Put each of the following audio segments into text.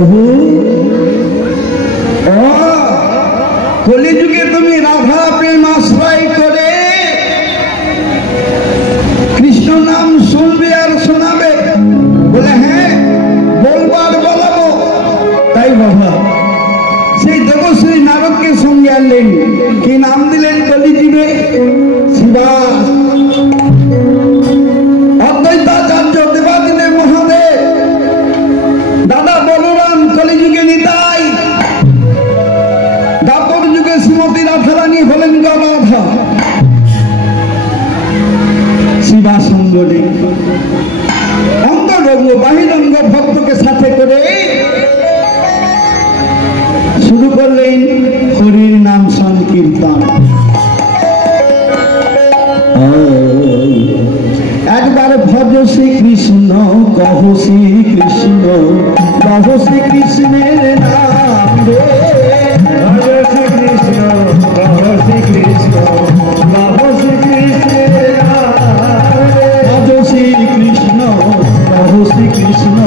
প্রভু কলিযুগে তুমি রাধা প্রেম আশ্রয় করে কৃষ্ণ নাম শুনবে আর শোনাবে? বলে হ্যাঁ, বলবো আর বলাবো। তাই বাবা সেই দেবশ্রী নারদকে সঙ্গে আনলেন। কি নাম দিলেন কলিযুগে? শিবাস। অদ্বৈতাচার্য দেবাদিদেব মহাদেব, দাদা বলরাম কলিযুগে নিতাই, দাপর যুগে শ্রীমতী রাধারানী হলেন গদাধর। শিবাসঙ্গ নেই, অন্তরঙ্গ বাহিরঙ্গ ভক্তকে সাথে করে শুরু করলেন হরির নাম সংকীর্তন। একবার ভজ শ্রী কৃষ্ণ, কহ শ্রী কৃষ্ণ, কহ শ্রী কৃষ্ণের নাম রে। ভজ শ্রী কৃষ্ণ, কহ শ্রী কৃষ্ণ, কহ শ্রী কৃষ্ণের নাম রে। ভজ শ্রী কৃষ্ণ, কহ শ্রী কৃষ্ণ,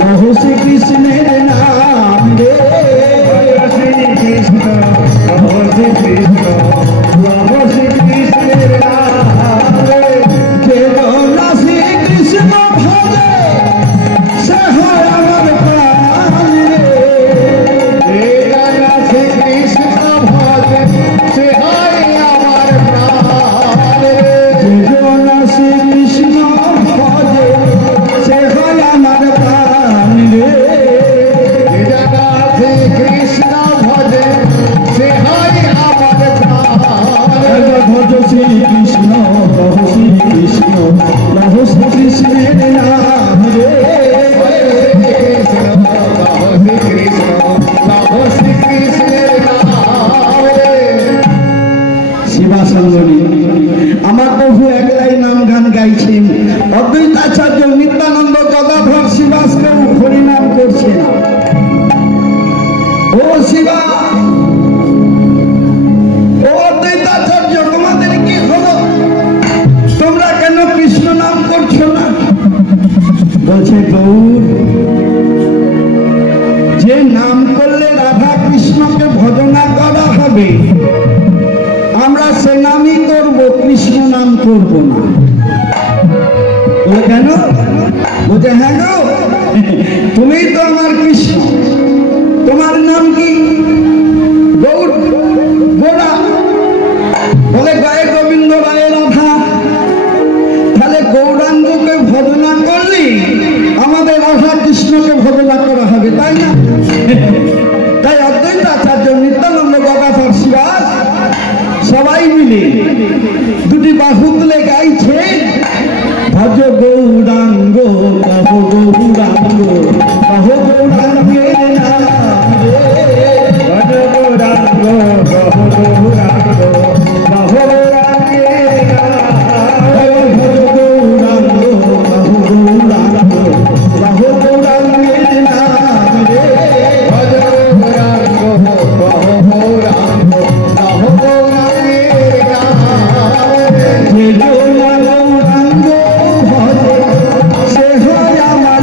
কহ শ্রী কৃষ্ণের নাম রে। ভজ শ্রী কৃষ্ণ, কহ শ্রী কৃষ্ণ, কহ শ্রী কৃষ্ণের নাম রে। কৃষ্ণ ভজে সে হয় আমার প্রাণ রে। কৃষ্ণ ভজে সে হয় আমার প্রাণ রে। কৃষ্ণ ভজে সে হয় আমার প্রাণ রে। কৃষ্ণ ভজে সে হয় আমার প্রাণ। ভজ শ্রী কৃষ্ণ, কহ শ্রী কৃষ্ণ, কহ শ্রী কৃষ্ণের নাম রে। শিবাসঙ্গনী আমার প্রভু একলাই নাম গান গাইছেন। অদ্বৈতাচার্য নিত্যানন্দ গদাধর শিবাস কেউ হরিনাম করছে না। ও শিবা, ও অদ্বৈতাচার্য, তোমাদের কি হলো? তোমরা কেন কৃষ্ণ নাম করছো না? বলছে গৌর, যে নাম করলে রাধা কৃষ্ণকে ভজনা করা হবে আমরা সে নামই করব, কৃষ্ণ নাম করব না। বলে কেন? বলছে হ্যাঁ গো, তুমিই তো আমার কৃষ্ণ। তোমার নাম কি? গৌর, গোরা। বলে গায়ে গোবিন্দ রায় রাধা। তাহলে গৌরাঙ্গকে ভজনা করলি আমাদের রাধা কৃষ্ণকে ভজনা করা হবে, তাই না? তাই অদ্বৈতাচার্য নিত্যানন্দ গদাধর শিবাস সবাই মিলে দুটি বাহু তুলে গাইছে, ভজ গৌরাঙ্গ, কহ গৌরাঙ্গ, কহ গৌরাঙ্গের নাম রে। ভজ গৌরাঙ্গ, কহ গৌরাঙ্গ, কহ গৌরাঙ্গের নাম রে। ভজ গৌরাঙ্গ, কহ গৌরাঙ্গ, কহ গৌরাঙ্গের নাম রে। ভজ গৌরাঙ্গ, কহ গৌরাঙ্গ, কহ গৌরাঙ্গের নাম রে। গৌরাঙ্গ ভজে সে হয় আমার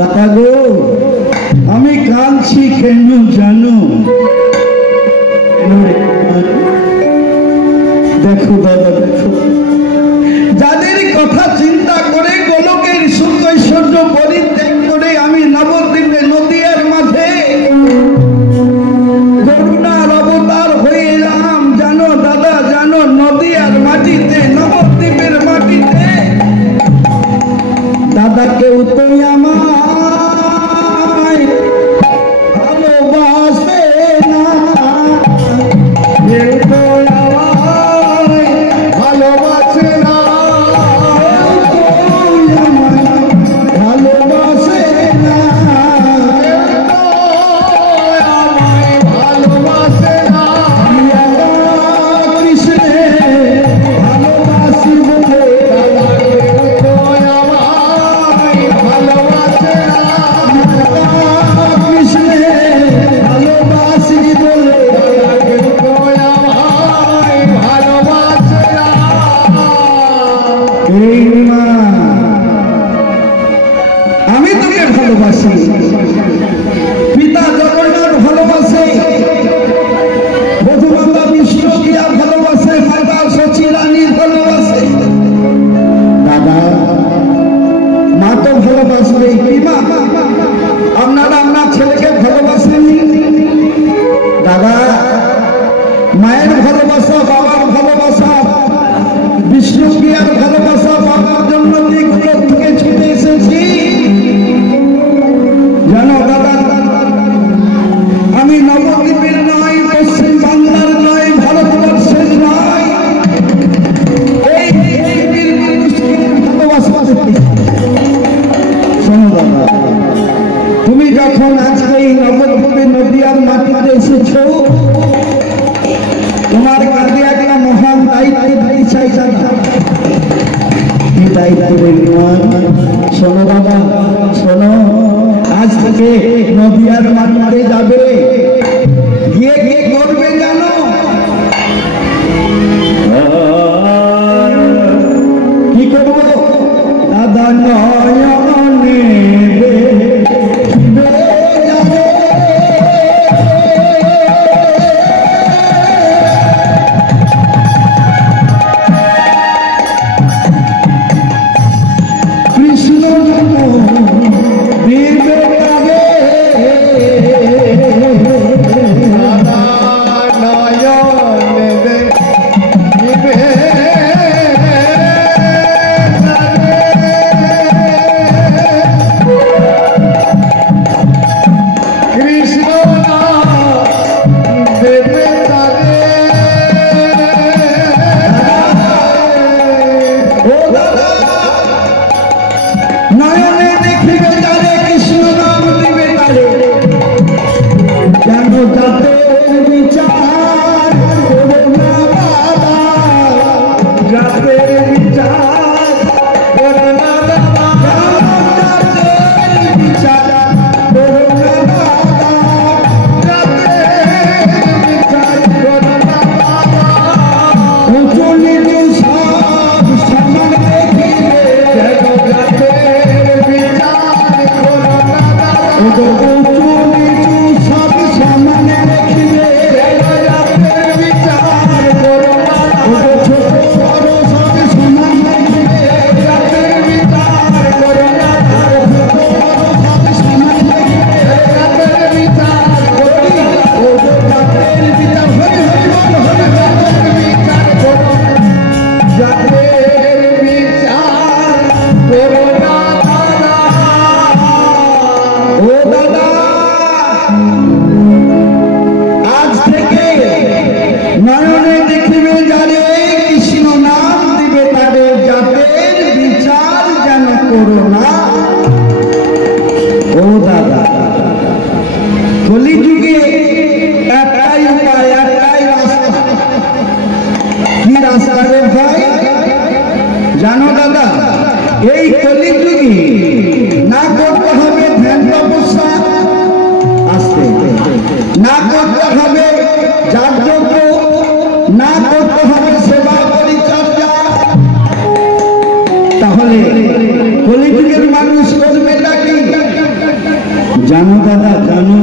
দাদা গো আমি কাঁদছি কেন জানো? দেখো দাদা দেখো, যাদের কথা চিন্তা করে গোলকের সুখ ঐশ্বর্য পরিত্যাগ করে আমি নবদ্বীপে নদিয়ার মাঝে করুণার অবতার হয়ে এলাম জানো দাদা, জানো নদিয়ার মাটিতে নবদ্বীপের মাটিতে দাদা কেউ তো আমায় ভালোবাসে না, কেউ তো আমায় ভালোবাসে না, ভালোবাসে না, আমায় ভালোবাসে না, কৃষ্ণে ভালোবাসি বলে ভালোবাসে না, কৃষ্ণে ভালোবাসি বলে ভালোবাসে না। আমি তোকে ভালোবাসি, পিতা জগন্নাথ ভালোবাসে, বধুমাতা বিষ্ণুপ্রিয়া ভালোবাসে, মাতা শচী রানী ভালোবাসে, দাদা মা তো ভালোবাসবে কি মা? আপনারা আপনার ছেলেকে ভালোবাসেন দাদা? মায়ের ভালোবাসা, বাবার ভালোবাসা, বিষ্ণুপ্রিয়ার ভালোবাসা, বাবার জন্য দিকগুলো থেকে ছুটে এসেছি জানো দাদা। আমি নবদ্বীপের নয়, পশ্চিম বাংলার নয়, ভারতবর্ষের নয়, এই পৃথিবীর মানুষকে ভালোবাসা করতে। শোনো দাদা, তুমি যখন আজকে এই নবদ্বীপে নদিয়ার মাটিতে এসেছো, তোমার কাছে একটা মহান দায়িত্ব চাই দাদা। কি দায়িত্ব বললাম? শোনো দাদা শোনো, আজ থেকে নদিয়ার মাটিতে যাবে, গিয়ে গিয়ে করবে জানো? কি করবো দাদা? নয়নে কৃষ্ণ দেবে জানো দাদা জানো,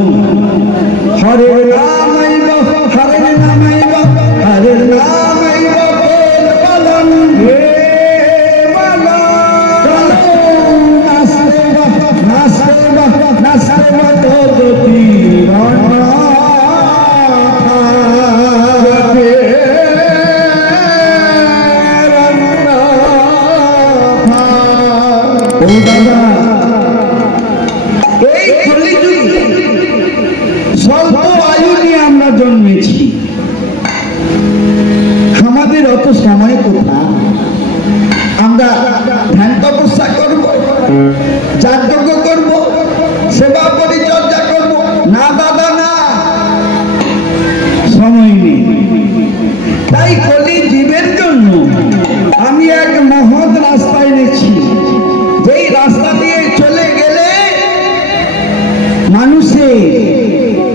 হরের নাম আইব, হরের নাম আইব, হরের নাম আইব পালন হে পালন। চলো নাচতে নাচতে নাচতে তোর এই কলিযুগে স্বল্প আয়ু নিয়ে আমরা জন্মেছি, আমাদের অত সময় কোথা? আমরা ধ্যান তপস্যা করব, যজ্ঞ করব, সেবা পরিচর্যা করব? না দাদা না, সময় নেই। তাই কলি জীবের জন্য আমি এক মহৎ রাস্তা এনেছি, যেই রাস্তা দিয়ে চলে গেলে মানুষের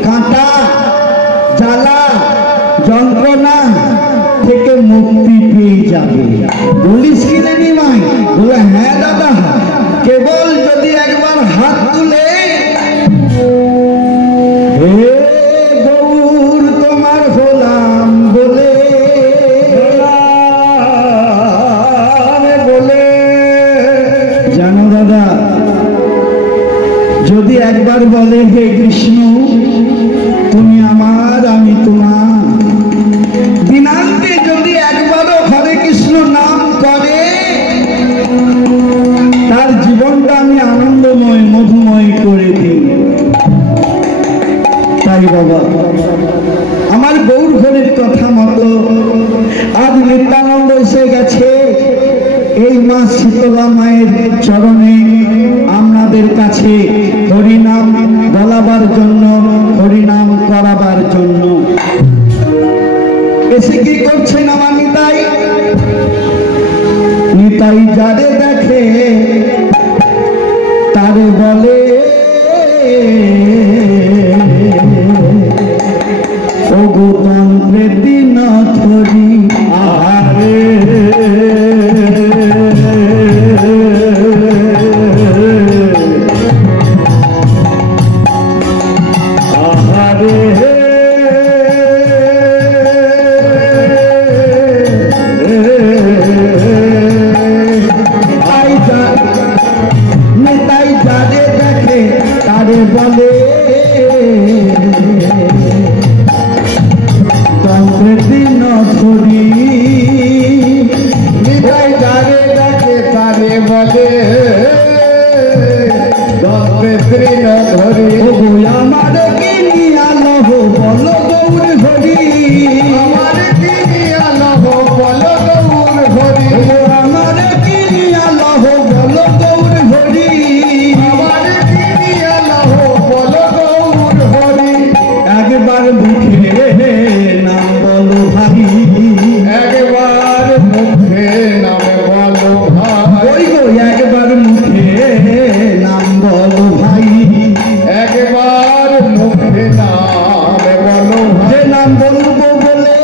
কাঁটা জ্বালা যন্ত্রণা থেকে মুক্তি পেয়ে যাবে। বলিস কি রে নিমাই? বলে হ্যাঁ দাদা, কেবল যদি একবার হাত তুলে হে গৌর তোমার হলাম বলে বলে, জানো দাদা, যদি একবার বলে হে কৃষ্ণ তুমি আমার আমি তোমার, দিনান্তে যদি একবারও হরে কৃষ্ণ নাম করে, তার জীবনটা আমি আনন্দময় মধুময় করে দিই। তাই বাবা, আমার গৌর ঘরের কথা মতো আজ নিত্যানন্দ এসে গেছে এই মা শীতলা মায়ের চরণে আপনাদের কাছে হরিনাম বলাবার জন্য, হরিনাম করাবার জন্য এসে কি করছেন আমার নিতাই? নিতাই যারে দেখে তারে বলে ও গোতন্ত্রের দিন থরি আহারে, নেতাই যারে দেখে তারে বলে তন্ত্রের দিন ধরি, নেতাই যারে দেখে তারে বলে তন্ত্রের দিন ধরি। আমার কি নিয়ালো বল গৌর হরি, আমার কি নিয়ালো বল গৌর হরি, আমার কি নিয়ালো বল গৌর হরি, আমার কি নিয়ালো বল গৌর হরি। একবার মুখে নাম বলো ভাই, একবার মুখে নাম বলো ভাই, ওই গো একবার মুখে নাম বলো ভাই, একবার মুখে নাম বলো ভাই। নাম বলবো বলে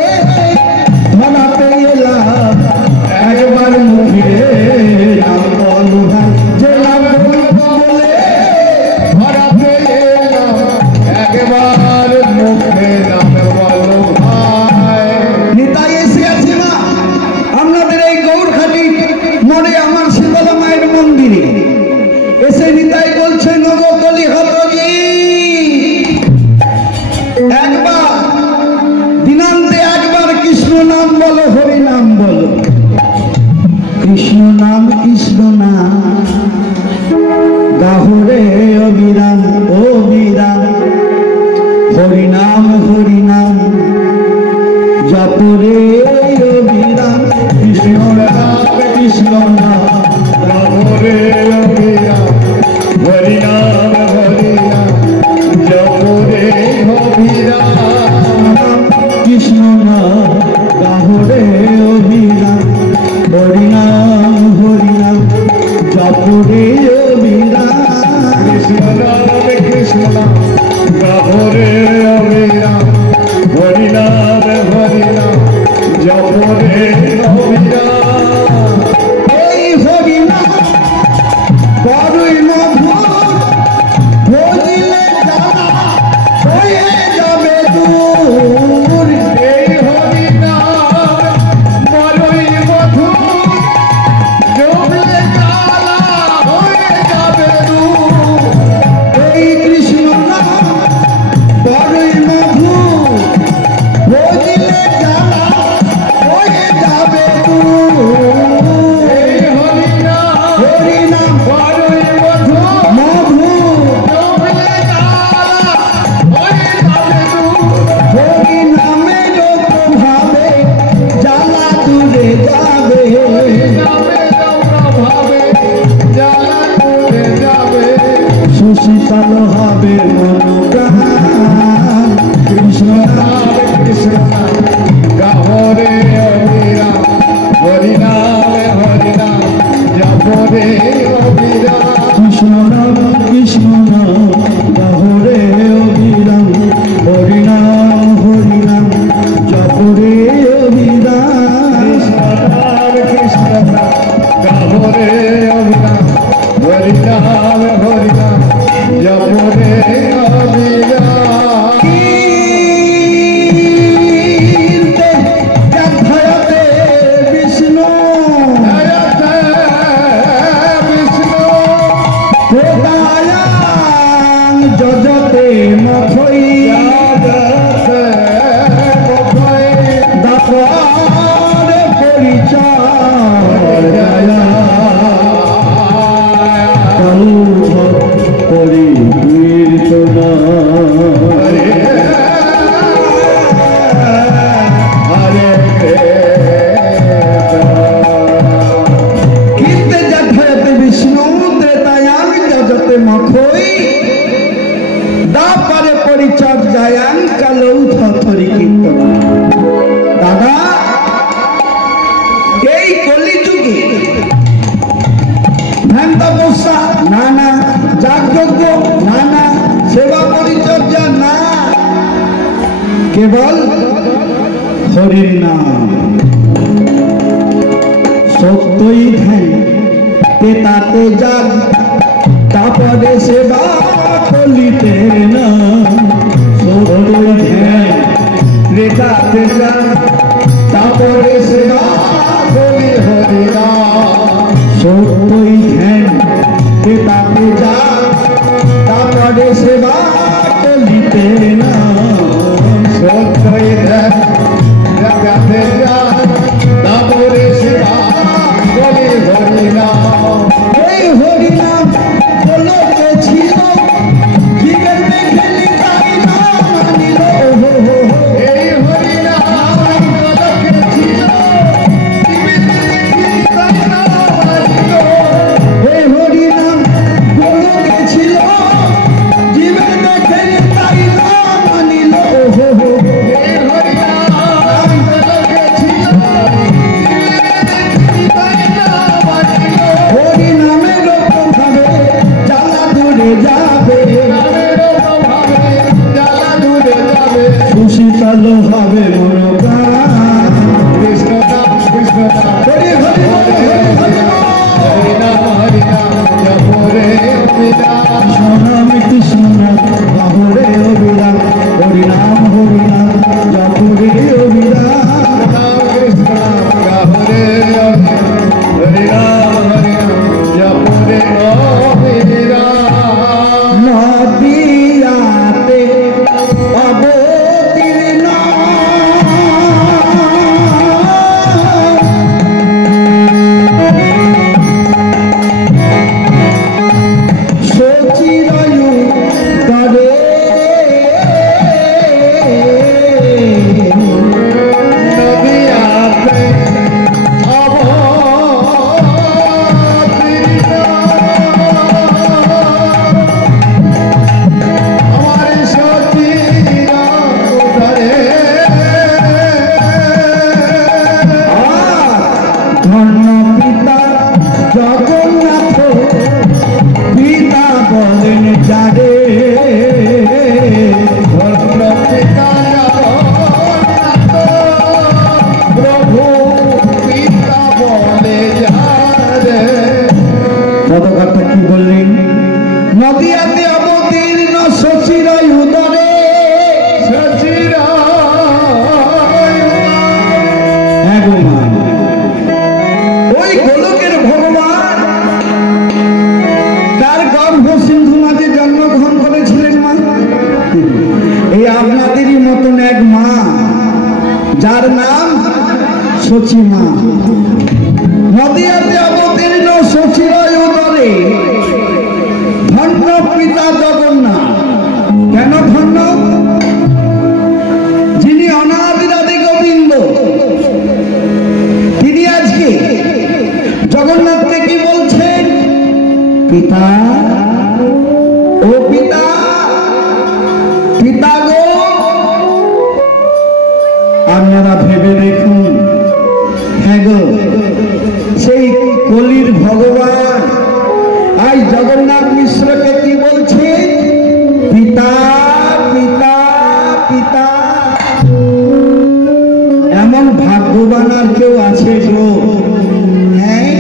ধরা পেলাম, একবার মুখে নাম বলো ভাই, যে নাম বলবো বলে ধরা পেলাম, একবার মুখে নাম বলো ভাই। নিতাই এসে আছে না আপনাদের এই গৌরঘাটি মোড়ে আমার শীতলা মায়ের মন্দিরে এসে নিতাই বলছে নগো কলি হতজি, একবার দিনান্তে একবার কৃষ্ণ নাম বলো, হরি নাম বলো। কৃষ্ণ নাম কৃষ্ণ নাম গাহরে অবিরাম অবিরাম, হরি নাম জপরে অবিরাম, কৃষ্ণ নাম কৃষ্ণ নাম গাহরে অবিরাম, হরি নাম জপরে অবিরাম, কৃষ্ণ নাম গাহরে অবিরাম, হরি নাম জপরে অবিরাম, কৃষ্ণ নাম গাহরে অবিরাম, শীতল হবে মনোপ্রাণ কৃষ্ণ নাম কৃষ্ণ নাম গাহো রে অবিরাম হরি নাম জপ রে অবিরাম কৃষ্ণ নাম গাহো রে অবিরাম হরি নাম জপ রে অবিরাম কৃষ্ণ নাম গাহো রে অবিরাম হরি নাম জপ রে অবিরাম বিষ্ণু যজতে মখই দাপরে পরিচয় করি কীর্তনা হরে কীর্তে যথয়তে বিষ্ণু ত্রেতায়াং যজতে মখই দাপরে পরিচর্যায়াং কালৌ থরি কীর্তনা। দাদা এই কলিযুগে ধ্যান তপস্যা না না, যাগযজ্ঞ না না, সেবা পরিচর্যা না, কেবল হরির নাম সত্যই ধ্যান তেতাতে যাগ তাপরে সেবা কলিতে না সত্যই ধ্যান তেতাতে যাগ তাপরে সেবা কলি হরি নাম সত্যই ধ্যান তেতাতে যাগ তাপরে সেবা কলিতে না সত্যই ধ্যান তেতাতে যাগ তাপরে সেবা কলি হরি নাম। এই হরি নাম বলতে ছিল জীবের দেখলি তাই না মানিল এই হরি নাম বলতে ছিল জীবের দেখলি তাই না মানিল এই হরি নাম বলতে ছিল জীবের দেখলি তাই না মানিল এই হরি নাম বলতে ছিল হরি নামের প্রভাবে জ্বালা দূরে যাবে সুশীতল হবে মনোপ্রাণ কৃষ্ণ নাম হরি হরি হরি নাম জপ রে অবিরাম কৃষ্ণ নাম গাহো রে অবিরাম হরি নাম জপ রে অবিরাম কৃষ্ণ নাম গাহো রে হরি নাম জপ রে অবিরাম। নদিয়াতে অবতীর্ণ সচিরায়ু তরে নদিয়াতে ধন্য পিতা জগন্নাথ পিতা বলেন যারে ধন্য পিতা জগন্নাথ প্রভু পিতা বলে যারে। পদকর্তা কি বললেন? নদিয়াতে অবতীর্ণ শশীরয় উদরে ওই গোলকের ভগবান তার গর্ভ সিন্ধু মাঝে জন্মগ্রহণ করেছিলেন মা। এই আপনাদেরই মতন এক মা যার নাম শচী মা। নদিয়াতে অবতীর্ণ শশীরয় উদরে ধন্য পিতা জগন্নাথ। কেন ধন্য? যিনি অনাদিরাদি গোবিন্দ, তিনি আজকে জগন্নাথকে কি বলছেন? পিতা ও পিতা, পিতা গো, আপনারা ভেবে দেখুন, হ্যাঁ গো, সেই কলির ভগবান আজ জগন্নাথ মিশ্রকে কি বলছে? পিতা পিতা পিতা। এমন ভাগ্যবান আর কেউ আছে গো? হ্যাঁ,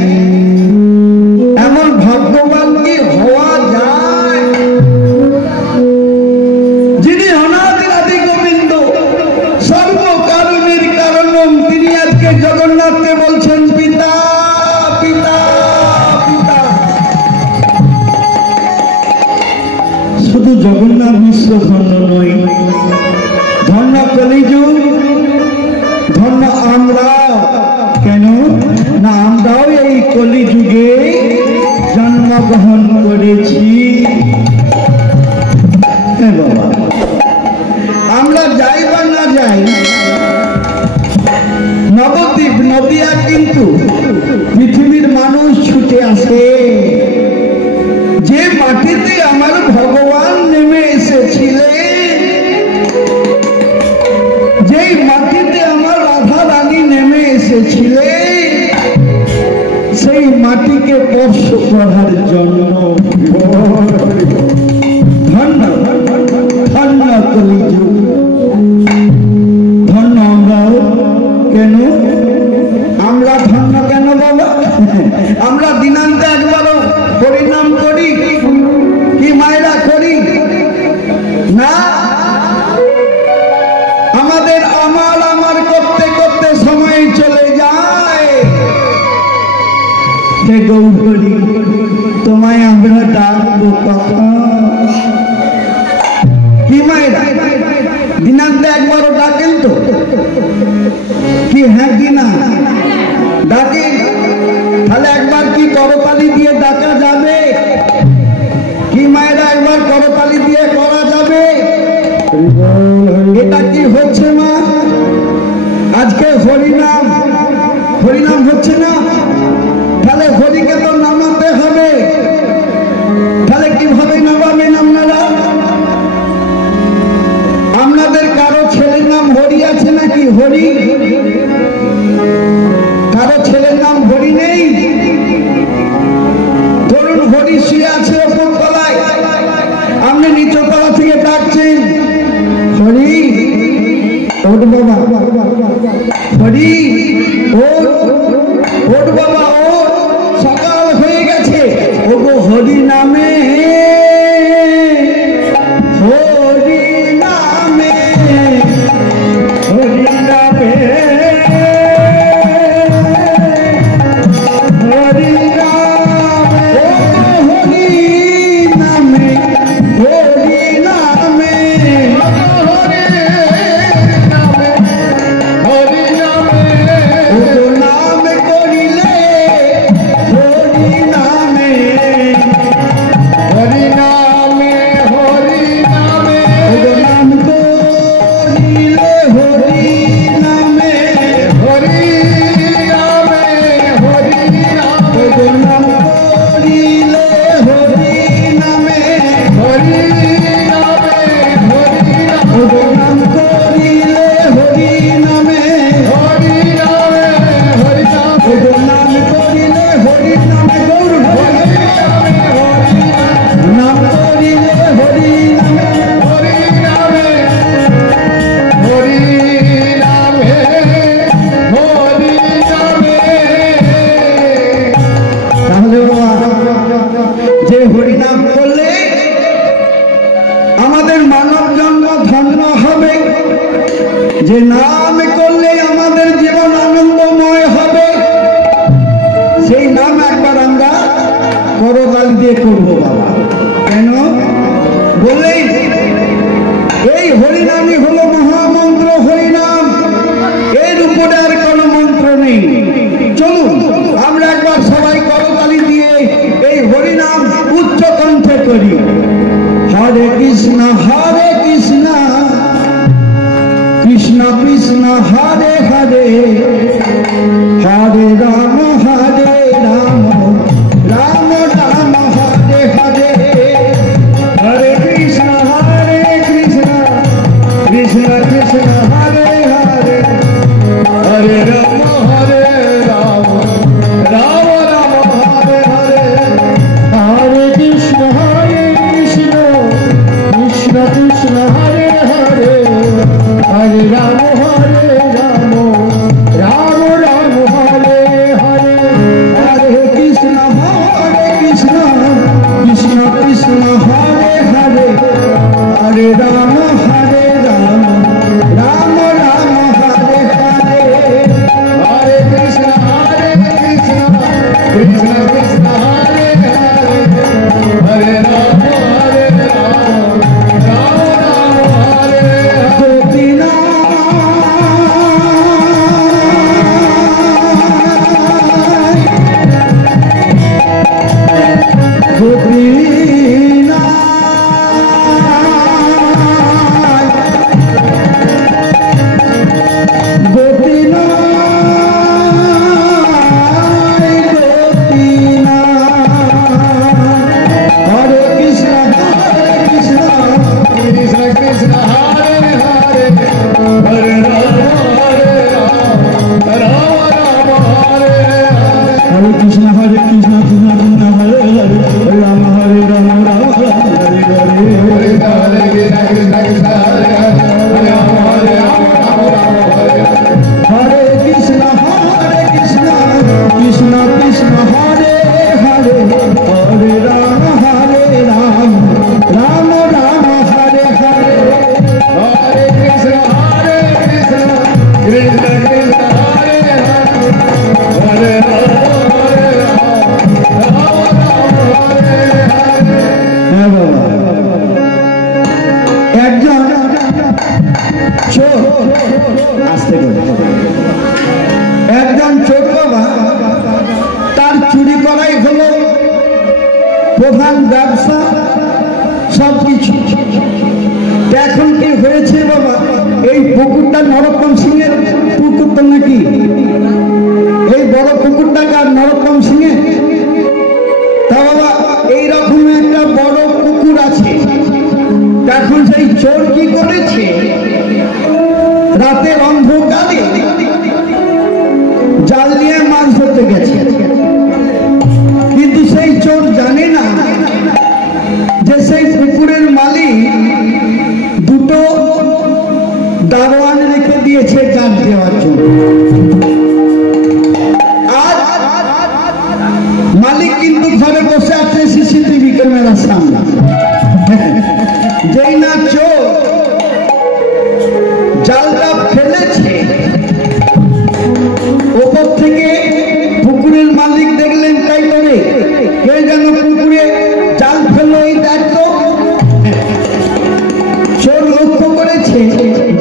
এমন ভাগ্যবান কি হওয়া যায়? যিনি অনাদি গোবিন্দ, সর্বকারণের কারণ, তিনি আজকে জগন্নাথকে বলছেন পিতা পিতা পিতা। শুধু জগন্নাথ মিশ্র ধন্য নই, ধন্য কলিযুগ, ধন্য আমরাও। কেন না, আমরাও এই কলিযুগে জন্মগ্রহণ করেছি। হ্যাঁ বাবা, আমরা যাই বা না যাই, নবদ্বীপ নদিয়া কিন্তু পৃথিবীর মানুষ ছুটে আসে। যে মাটিতে আমার ভগবান নেমে এসেছিলেন, যেই মাটিতে আমার রাধা রানী নেমে এসেছিলেন, সেই মাটিকে স্পর্শ করার জন্য ধন্য ধন্য কলিযুগ, ধন্য আমরাও। কেন আমরা ধন্য কেন বাবা? আমরা দিনান্তে একবারও হরিনাম করি কি মায়েরা করি না? আমাদের আমার আমার করতে করতে সময় চলে যায়। হে গৌরী, তোমায় আমরা ডাকবো কখন? কি মায়েরা দিনান্তে একবারও ডাকেন তো? কি হ্যাঁ কি না ডাকে? তাহলে একবার কি করতালি দিয়ে ডাকা যাবে? কি মায়েরা একবার করতালি দিয়ে করা যাবে? এটা কি হচ্ছে মা? আজকে হরিনাম, হরিনাম হচ্ছে না? তাহলে হরিকে তো নামাতে হবে। তাহলে কিভাবে নামাবেন আপনারা? আপনাদের কারো ছেলের নাম হরি আছে নাকি? হরি কারো ছেলের নাম হরি নেই? ধরুন হরি শুয়ে আছে ওপর তলায়, আপনি নিচু তলা থেকে ডাকছেন হরি, ওঠ বাবা, হরি ওঠ, ওঠ বাবা ওঠ, সকাল হয়ে গেছে। ওগো হরি নামে, হরি নামে, হরি নামে, হরি নামে, হরি নামে, হরি নামে, হরি নামে, ওগো নাম করিলে হরি নামে, হরি নামে, হরি নামে, ওগো নাম করিলে হরি নামে, হরি নামে, হরি নামে, ওগো নাম করিলে হরি নামে, হরি নামে, হরি নামে, ওগো নাম করিলে হরি নামে, হরি নামে, হরি নামে, ওগো নাম করিলে হরি নামে, গৌর হরি নামে, হরি নাম করিলে হরি নামে, হরি নামে, হরি নামে, হরি নামে। তাহলে যে হরিনাম করলে আমাদের মানব জন্ম ধন্য হবে, যে নাম করলে আমাদের জীবন আনন্দময় হবে, সেই নাম একবার আমরা করতালি দিয়ে করবো বাবা। কেন বললেই এই হরিনামই হলো মহামন্ত্র, হরিনাম, এর উপরে আর কোনো মন্ত্র নেই। চলুন আমরা একবার সবাই করতালি দিয়ে এই হরিনাম উচ্চ কণ্ঠে করি। হরে কৃষ্ণ কৃষ্ণ কৃষ্ণ হরে হরে, হরে রাম রাম রাম হরে হরে, প্রধান ব্যবসা সবকিছু। এখন কি হয়েছে বাবা, এই পুকুরটা নরোত্তম সিংয়ের পুকুর তো নাকি, এই বড় পুকুরটাকে আর নরোত্তম সিংয়ের। তা বাবা এইরকম একটা বড় পুকুর আছে, এখন সেই চোর কি করেছে, রাতের অন্ধকারে জাল নিয়ে মাছ ধরতে গেছে, কিন্তু সেই চোর জানে না যে সেই পুকুরের মালিক দুটো দারোয়ান রেখে দিয়েছে জাল দেওয়ার জন্য। আর মালিক কিন্তু ঘরে বসে আছে সিসিটিভি ক্যামেরার সামনে। যেই না চোর জালটা ফেলেছে, ওপর থেকে পুকুরের মালিক দেখলেন তাই করে কে যেন পুকুরে জাল ফেলো, এই দেখতো চোর লক্ষ্য করেছে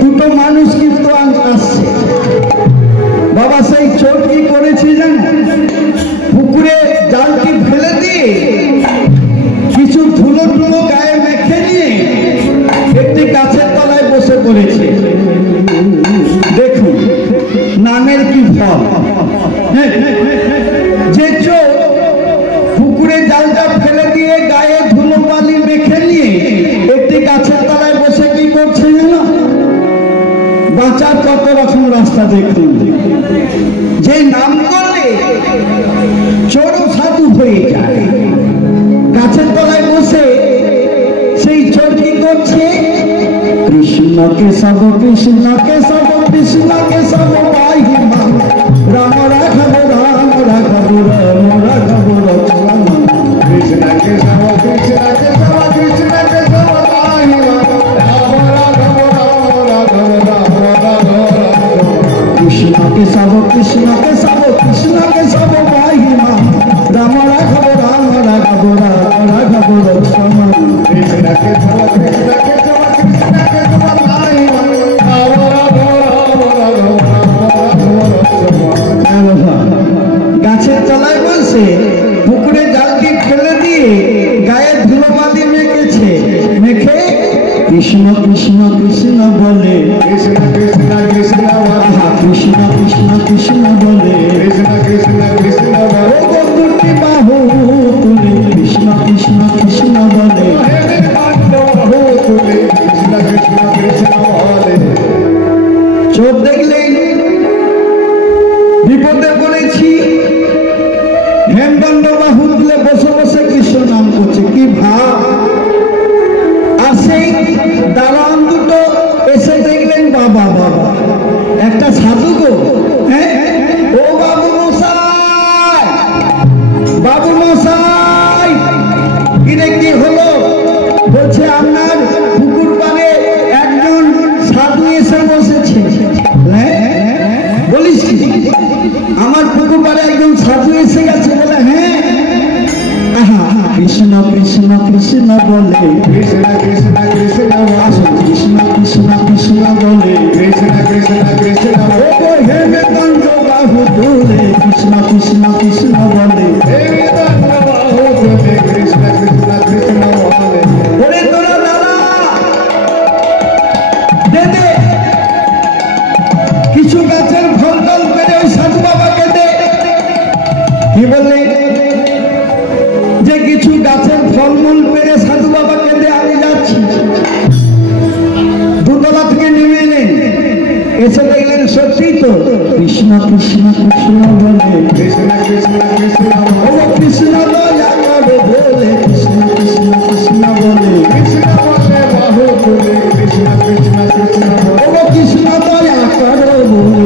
দুটো মানুষ কিন্তু আসছে। বাবা সেই চোর কি করেছে জানো, পুকুরে জালটি ফেলে দিয়ে কিছু ধুলো ধুলো গায়ে মেখে নিয়ে একটি গাছের তলায় বসে পড়েছে। দেখুন নামের কি ফল। যে চোর পুকুরে জালটা ফেলে দিয়ে গায়ে ধুলো বালি মেখে নিয়ে একটি গাছের তলায় বসে কি করছে জানো, বাঁচার কত রকম রাস্তা দেখুন। যে নাম করলে চোরও সাধু হয়ে যায়, গাছের তলায় বসে সেই চোর কি করছে, কৃষ্ণ কেশব কৃষ্ণ কেশব কৃষ্ণ কেশব মহিমা, রাম রাঘব রাম রাঘব রাম রাঘব রাম, কৃষ্ণ কেশব কৃষ্ণ কেশব কৃষ্ণ কেশব মহিমা, রাম রাঘব রাম রাঘব রাম রাঘব, কৃষ্ণ কেশব কৃষ্ণ কেশব কৃষ্ণ কেশব মহিমা, রাম রাঘব রাম রাঘব রাম রাঘব রাম, কৃষ্ণ কেশব কৃষ্ণ কেশব কৃষ্ণ কেশব মহিমা, রাম রাঘব রাম রাঘব রাম রাঘব। গাছের তলায় বসে পুকুরে জালটি ফেলে দিয়ে গায়ে ধুলোবালি মেখেছে, মেখে কৃষ্ণ কৃষ্ণ কৃষ্ণ বলে, কৃষ্ণ কৃষ্ণ কৃষ্ণ কৃষ্ণ কৃষ্ণ কৃষ্ণ বলে, কৃষ্ণ কৃষ্ণ কৃষ্ণ বলে, দুটি বাহু তুলে কৃষ্ণ কৃষ্ণ কৃষ্ণ বলে, বাহু তুলে কৃষ্ণ কৃষ্ণ কৃষ্ণ বলে। চোর দেখলেন বিপদে পড়েছি, হেমদণ্ড বাহু তুলে বসে বসে কৃষ্ণ নাম করছে, কি ভাব। আর সেই দারোয়ান দুটো এসে দেখলেন বাবা বাবা একটা সাধু গো, হ্যাঁ ও বাবু মশাই, বাবু মশাই কিরে কি হলো, বলছে আপনার পুকুর পাড়ে একজন সাধু এসে বসেছে। বলিস কি, আমার পুকুর পাড়ে একজন সাধু এসে গেছে বলে, হ্যাঁ কৃষ্ণ কৃষ্ণ কৃষ্ণ বলে, কৃষ্ণ কৃষ্ণ কৃষ্ণ আসুন কৃষ্ণ কৃষ্ণ কৃষ্ণ বলে, কৃষ্ণ কৃষ্ণ কৃষ্ণ হেমে দণ্ড বাহু তুলে কৃষ্ণ কৃষ্ণ কৃষ্ণ বলে, হেমে দণ্ড বাহু তুলে কৃষ্ণ কৃষ্ণ কৃষ্ণ বলে। ওরে তোরা দাদা দে দে কিছু গাছের ফল টল পেরে ওই সাধু বাবাকে দে। কি বললে, যে কিছু গাছের ফলমূল পেরে সাধু বাবাকে দে, আমি যাচ্ছি। দুতলা থেকে নেমে এলেন, এসে দেখলেন সত্যি তো কৃষ্ণ কৃষ্ণ কৃষ্ণ বলে, কৃষ্ণ কৃষ্ণ কৃষ্ণ বলে, কৃষ্ণ দয়া করে বলে, কৃষ্ণ কৃষ্ণ কৃষ্ণ বলে, কৃষ্ণ বলে বাহু তুলে কৃষ্ণ কৃষ্ণ কৃষ্ণ বলে, কৃষ্ণ দয়া করো বলে,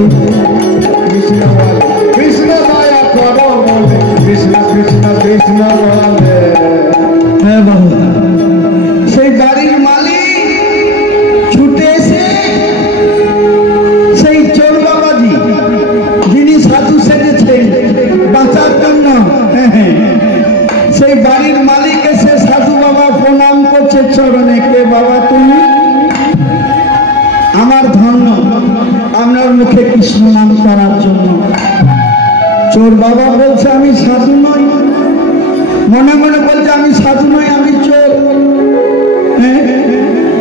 কৃষ্ণ বলে, কৃষ্ণ দয়া করো বলে, কৃষ্ণ কৃষ্ণ কৃষ্ণ বলে। হ্যাঁ বাবা, সেই বাড়ির মালিক ছুটে এসে সেই চোর বাবাজি যিনি সাধু সেজেছেন বাঁচার জন্য, সেই বাড়ির মালিক এসে সাধু বাবা প্রণাম করছে চরণে, কে বাবা তুমি, আমার ধন্য আপনার মুখে কৃষ্ণ নাম করার জন্য। চোর বাবা বলছে আমি সাধু নই, মনে মনে বলছে আমি সাধু নই, আমি চোর।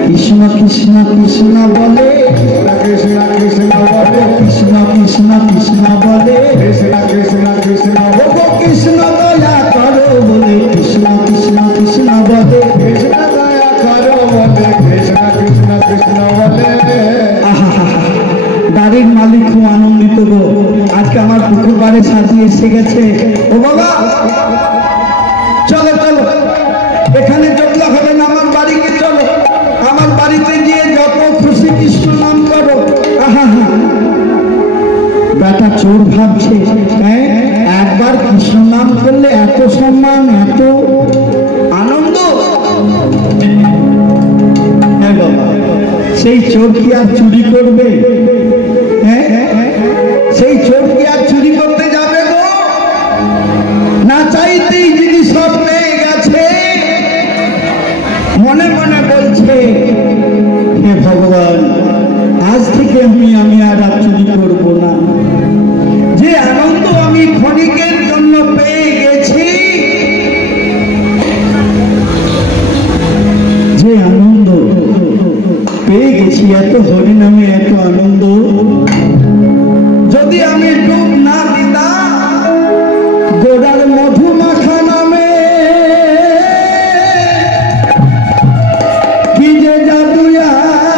কৃষ্ণ কৃষ্ণ কৃষ্ণ বলে, কৃষ্ণ কৃষ্ণ বলে, কৃষ্ণ কৃষ্ণ কৃষ্ণ বলে, কৃষ্ণ কৃষ্ণ কৃষ্ণ ওগো কৃষ্ণ দয়া করো বলে, কৃষ্ণ কৃষ্ণ কৃষ্ণ বলে, কৃষ্ণ দয়া করো বলে, কৃষ্ণ কৃষ্ণ কৃষ্ণ বলে। বাড়ির মালিক খুব আনন্দিত গো, আজকে আমার পুকুর বাড়ি সাজিয়ে এসে গেছে। ও বাবা চলো চলো, এখানে চললে হবে না, আমার বাড়িতে চলো, আমার বাড়িতে গিয়ে যত খুশি কৃষ্ণ নাম করো। আহা হা, বেটা চোর ভাবছে, হ্যাঁ একবার কৃষ্ণ নাম করলে এত সম্মান, এত আনন্দ। হ্যাঁ বাবা, সেই চোর কি আর চুরি করবে? হ্যাঁ সেই চোর কি আর চুরি করতে যাবে গো? না চাইতেই যিনি সব পেয়ে গেছে, মনে মনে বলছে হে ভগবান, আজ থেকে আমি আর চুরি করব না। যে আনন্দ আমি ক্ষণিকের জন্য পেয়ে গেছি, যে আনন্দ পেয়ে গেছি, এত হরিনামে এত আনন্দ, যদি আমি ডুব না দিতাম গোড়ার মধুমাখা নামে, কি যে জাদু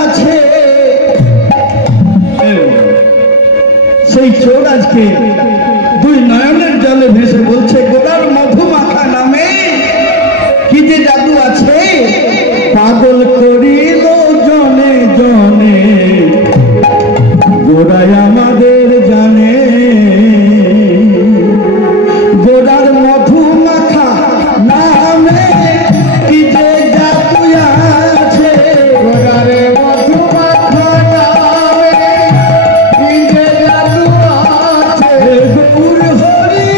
আছে, সেই চোর আজকে দুই নয়নের জলে ভেসে বলছে গোড়ার মধুমাখা নামে কি যে জাদু আছে, পাগল করিল জনে জনে, গোড়ায় আমাদের জানে, গোড়ার মধুমাখা নামে কি যে জাদু আছে, গোড়ারে মধুমাখা নামে কি যে জাদু আছে, গৌর হরি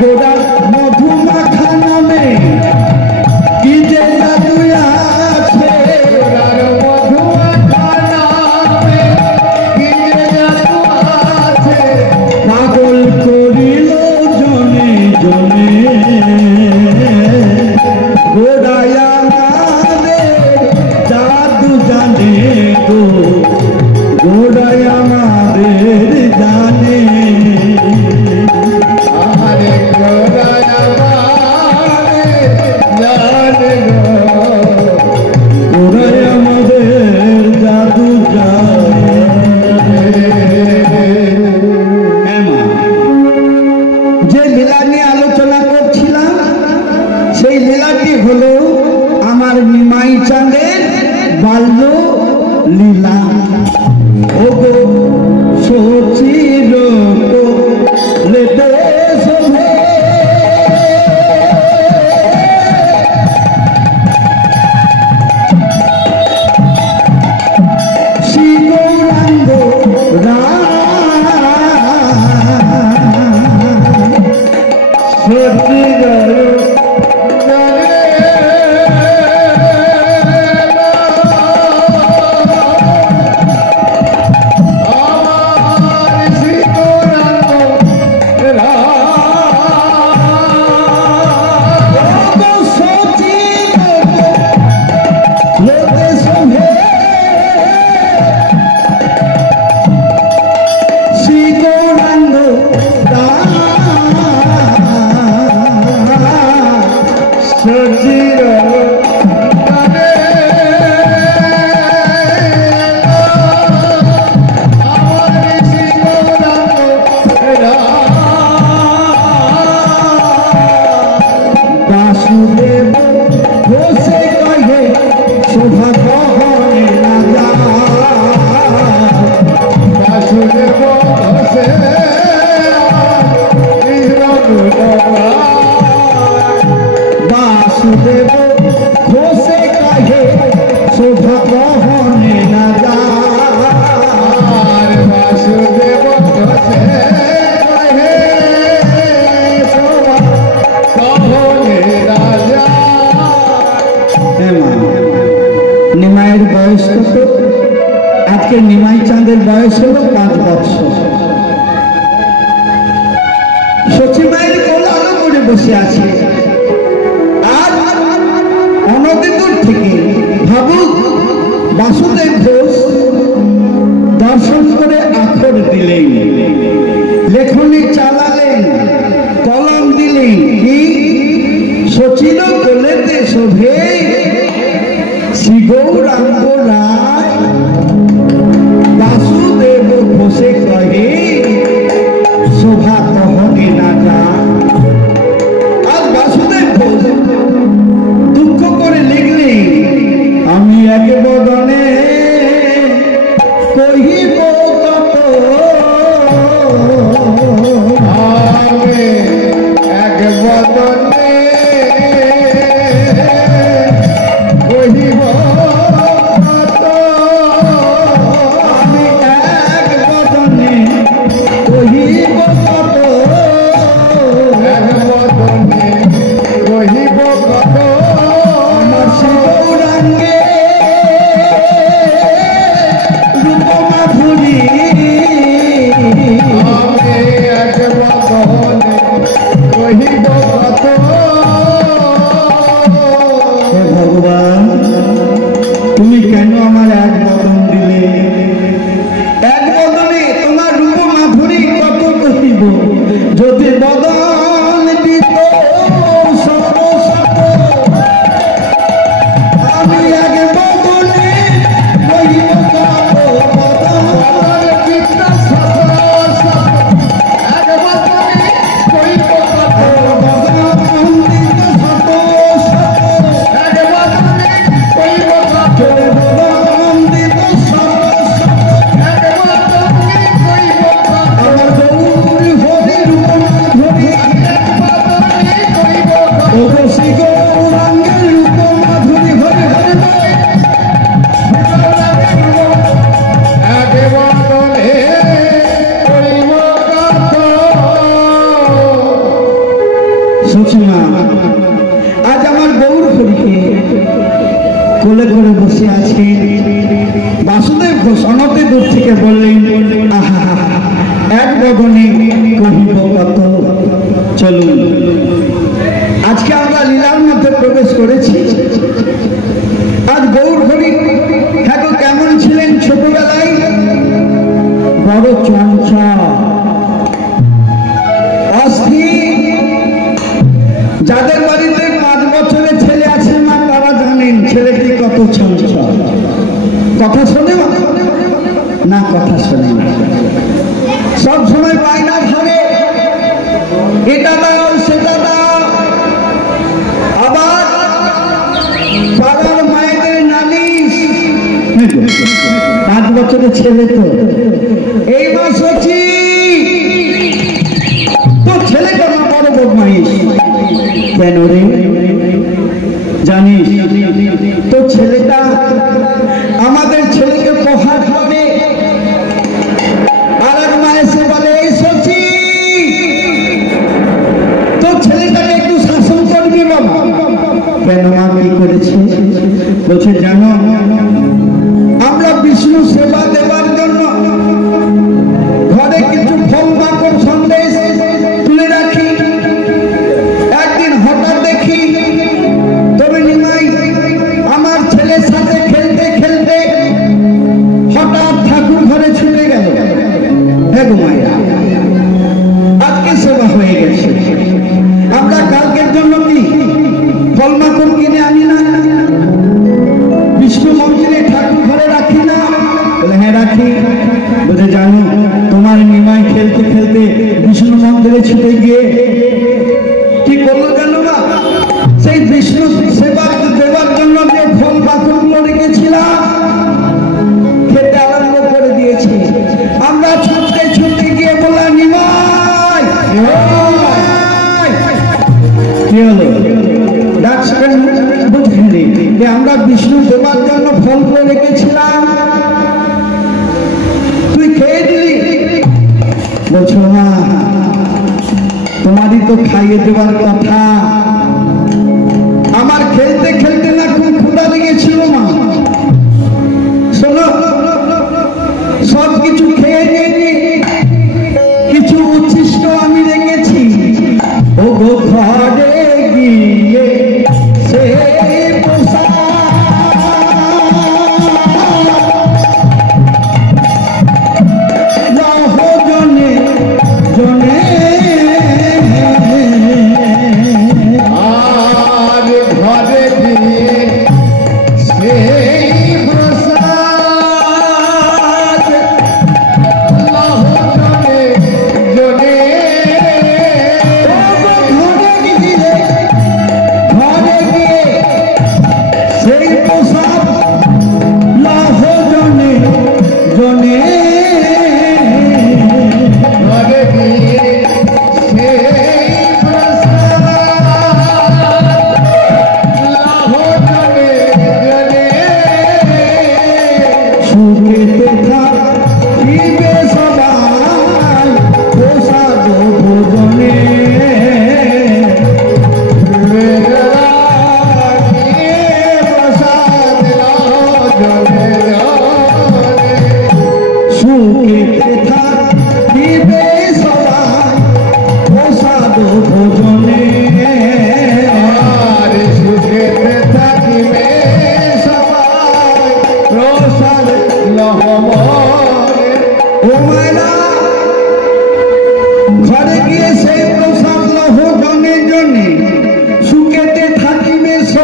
গোড়ার মধুমাখা নামে কি যে জাদু আছে, গোড়ার মধুমাখা নামে কি যে জাদু আছে, পাগল করিল জনে জনে, গোড়ায় আমাদের জাদু জানে গো, গোড়ায় আমাদের জানে, আরে গোড়ায় আমাদের জানে গো, গোড়ায় আমাদের জাদু জানে। হ্যাঁ মা, যে লীলা নিয়ে আলোচনা করছিলাম, সেই লীলাটি হলো আমার নিমাই চাঁদের বাল্য লীলা। ও গো সচির লেতে শোভে, শ্রী গৌরাঙ্গ বাসুদেব বসে কহে শোভা কহনে না যা, বাসুদেব বসে বাসুদেব বসে কহে শোভা কহনে না যা, বাসুদেব বসে কহে শোভা কহনে রাজা। নিমাইয়ের বয়স কত? আজকে নিমাই চাঁদের বয়স হলো 5 বছর। বসে আছে। আর অনতিদূর থেকে ভাবুক বাসুদেব ঘোষ দর্শন করে আখর দিলেন, লেখনী চালালেন, কলম দিলেন, কি সচিন কোলেতে শোভে শ্রী গৌরাঙ্গ রায় বাসুদেব ঘোষে কহে শোভা কহনে না যা। আর বাসুদেব ঘোষ দুঃখ করে লিখলেন, আমি এক বদনে কহিব কত, আমি এক বদনে কহিব কত, আমি এক বদনে কহিব কত, এক বদনে কহিব কত, আমার শিবরাঙ্গে রূপ মাধুরী, আমি এক বদনে কহিব কত। হে ভগবান, তুমি কেন আমার এক বদন দিলে? এক বদনে তোমার রূপ মাধুরী কত কহিব, যদি বদন দিত শত শত, আমি এক বদনে কহিব কত বদন, আমার চিত্ত সত সত, এক বদনে কহিব কত, বদন দিত শত শত, এক বদনে কহিব কত, বদন দিত শত শত, এক বদনে কহিব কত, আমার গৌরী হরি রূপ মাধুরী, এক বদনে কহিব কত, ওগো শ্রী গৌরাঙ্গের রূপ মাধুরী, হরি হরি বল। এক বদনে কহিব কত। সচিমা, আজ আমার গৌর হরিকে কোলে করে বসে আছে। বাসুদেব ঘোষ অনতি দূর থেকে বললেন, আহা এক বদনে কহিব কত। চলুন, আজকে আমরা লীলার মধ্যে প্রবেশ করেছি। আজ গৌর হরি ঠাকুর কেমন ছিলেন ছোটবেলায়? বড় চঞ্চল, অস্থির। যাদের বাড়িতে 5 বছরের ছেলে আছে মা, তারা জানেন ছেলেটি কত চঞ্চল। কথা শোনে মা? না, কথা শোনে না। সব সময় বায়না ধরে, এটা দাও সেটা দাও। আবার পাড়ার মায়েদের নালিশ, 5 বছরের ছেলে তো। এই মা সচি, তোর ছেলেটা মা বড় বদমাইশ। কেন রে? জানিস তোর ছেলেটা আমাদের ছেলেকে প্রহার করে। আর এক মা এসে বলে, এই সচি, তোর ছেলেটাকে একটু শাসন করবি বাবা। কেন মা, কি করেছে? বলছে, জানো আমরা বিষ্ণু সেবা দেবার জন্য ঘরে কিছু ফল মাকড় সন্দেশ তুলে রাখি। একদিন হঠাৎ দেখি তবে নিমাই আমার ছেলের সাথে খেলতে খেলতে হঠাৎ ঠাকুর ঘরে ছুটে গেল। হ্যাঁ গো মায়া, আজকে সেবা হয়ে গেছে। আমরা কালকের জন্য কি ফল মাকড় কিনে আনি না? বিষ্ণু মন্দিরে ঠাকুর ঘরে রাখি না? বলে, হ্যাঁ রাখি। বলে, জানো তোমার নিমাই খেলতে খেলতে বিষ্ণু মন্দিরে ছুটে গিয়ে কি করলো জানো না? সেই বিষ্ণু সেবা দেবার জন্য যে ফল পাথরগুলো রেখেছিলাম খেতে আরম্ভ করে দিয়েছে। আমরা ছুটতে ছুটতে গিয়ে বললাম, নিমাই কি হলো? ডাক্তার বুঝলি যে আমরা বিষ্ণু দেবার জন্য ফল করে রেখেছিলাম, তুই খেয়ে দিলি। বলছো, মা তোমারই তো খাইয়ে দেওয়ার কথা। আমার খেলতে খেলতে না খুব ক্ষুধা লেগেছিল মা। শোনো, সব কিছু খেয়ে নিয়ে কিছু উচ্ছিষ্ট আমি রেখেছি। ও গো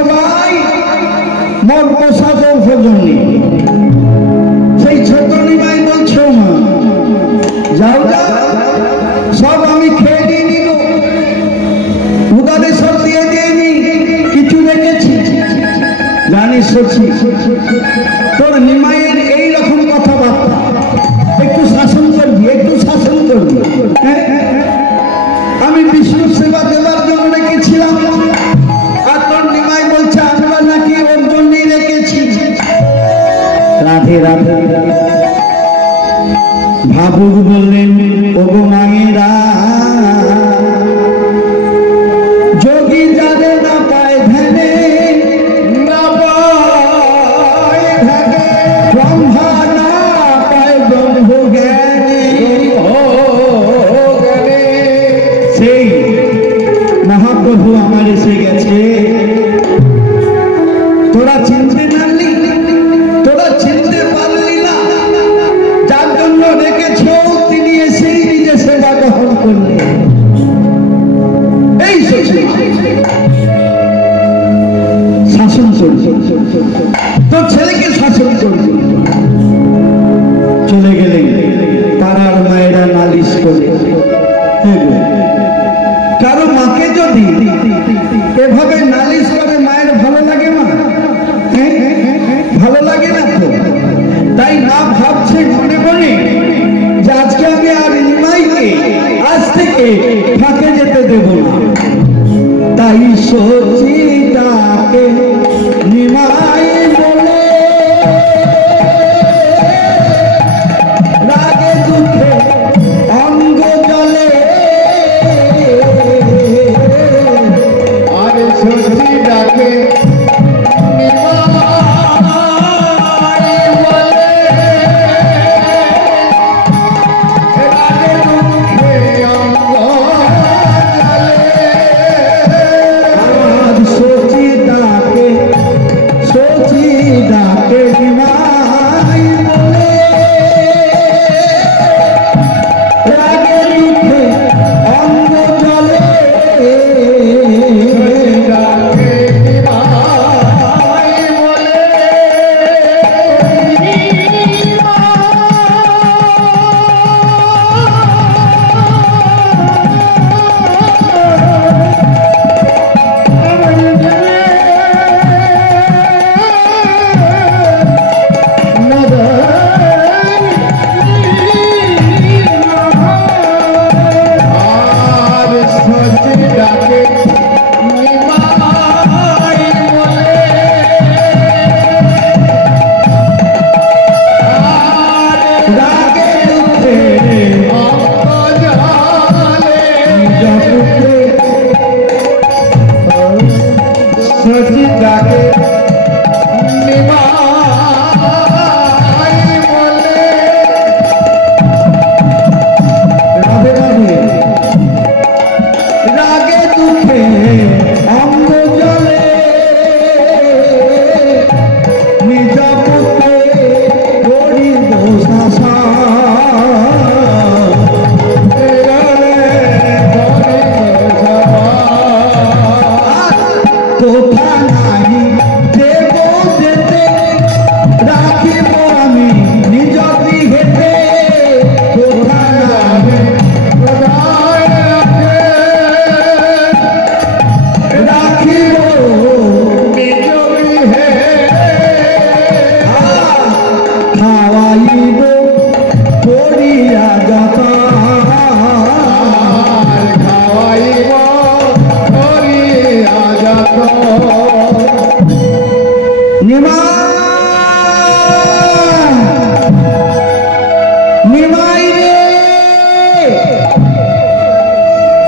সবাই মোর পোশাক জন্য সেই ছোট নিমাই বলছো মা যাও যাও সব আমি খেয়ে দিয়ে নিব উদারে সব দিয়ে দিইনি কিছু রেখেছি জানিস সচি তোর নিমাইয়ের এইরকম কথাবার্তা একটু শাসন করবি আমি বিষ্ণু সেবা দেবার জন্য রেখেছিলাম আর তোর নিমাই বলছে আমরা নাকি ওর জন্যই রেখেছি রাধে রাধে ভাবুক বললেন ওগো মায়েরা যোগী যারে না পায় ধ্যানে ব্রহ্মা না পায় ব্রহ্ম জ্ঞানে সেই মহাপ্রভু আমার এসে গেছে তোরা চিনতে পারলি তোরা চিনতে পারলি না যার জন্য রেখেছ তিনি এসেই নিজে সেবা গ্রহণ করলেন এই শাসন করছে তোর ছেলেকে শাসন করছে চলে গেলে পাড়ার মায়েরা নালিশ করে কারো মাকে যদি এভাবে নালিশ করে মায়ের ভালো লাগে না ভালো লাগে না তো তাই না ভাবছে মনে মনে যে আজকে আমি আর নিমাইকে আজ থেকে ফাঁকে যেতে দেব না তাই সচিতাকে নিমাই বলে রাগে দুঃখে অঙ্গ জলে আর সচিতাকে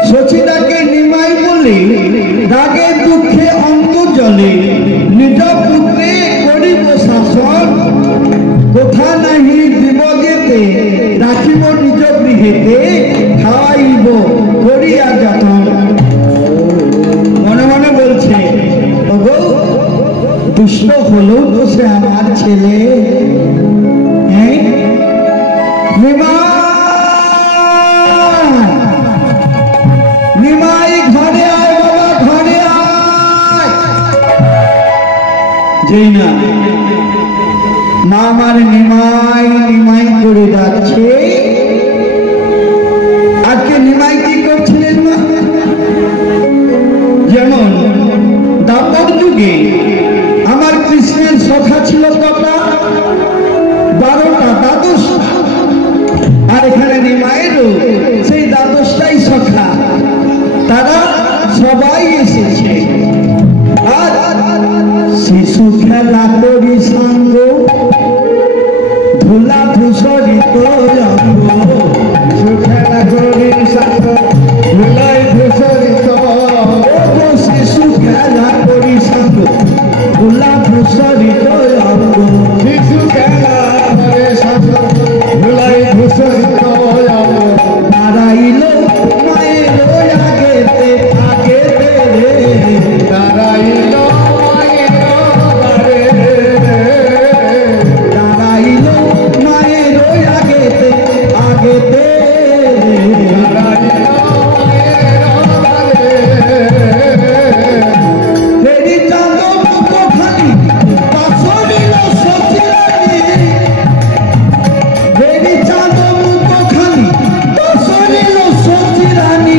সচিতাকে নিমাই বলে রাগে দুঃখে অঙ্গ জলে নিজ পুত্রে করিব শাসন কোথা নাহি দিব যেতে রাখিব নিজ গৃহেতে খাওয়াইব করিয়া যতন মনে মনে বলছে ওগো দুষ্ট হলেও তো সে আমার ছেলে নিমাই ঘরে আয় বাবা ঘরে আয় যেই না মা আমার নিমাই নিমাই করে যাচ্ছে। আজকে নিমাই কি করছিলেন মা? যেমন দাপর যুগে আমার কৃষ্ণের সখা ছিল কটা? 12টা, 12টা। আর এখানে নিমাইয়েরও সেই 12টাই সখা, তারা সবাই এসেছে। আর শিশু খেলা করি সঙ্গ, ধুলা ধূসরিত অঙ্গ। শিশু খেলা করি সঙ্গ, ধুলাই ধূসরিত অঙ্গ। শিশু খেলা করি সঙ্গ, ধুলা ধূসরিত অঙ্গ। শিশু খেলা করে সঙ্গ, ধুলাই ধূসরিত অঙ্গ। দাঁড়াইল মায়ের আগেতে আগেতে রে, দাঁড়াইল মায়ের দাঁড়াইল মায়ের আগেতে আগেতে ফেরি চাঁদ মুখ খালি পাশরিল সচিরানি, ফেরি চাঁদ মুখ খালি পাশরিল সচিরানি।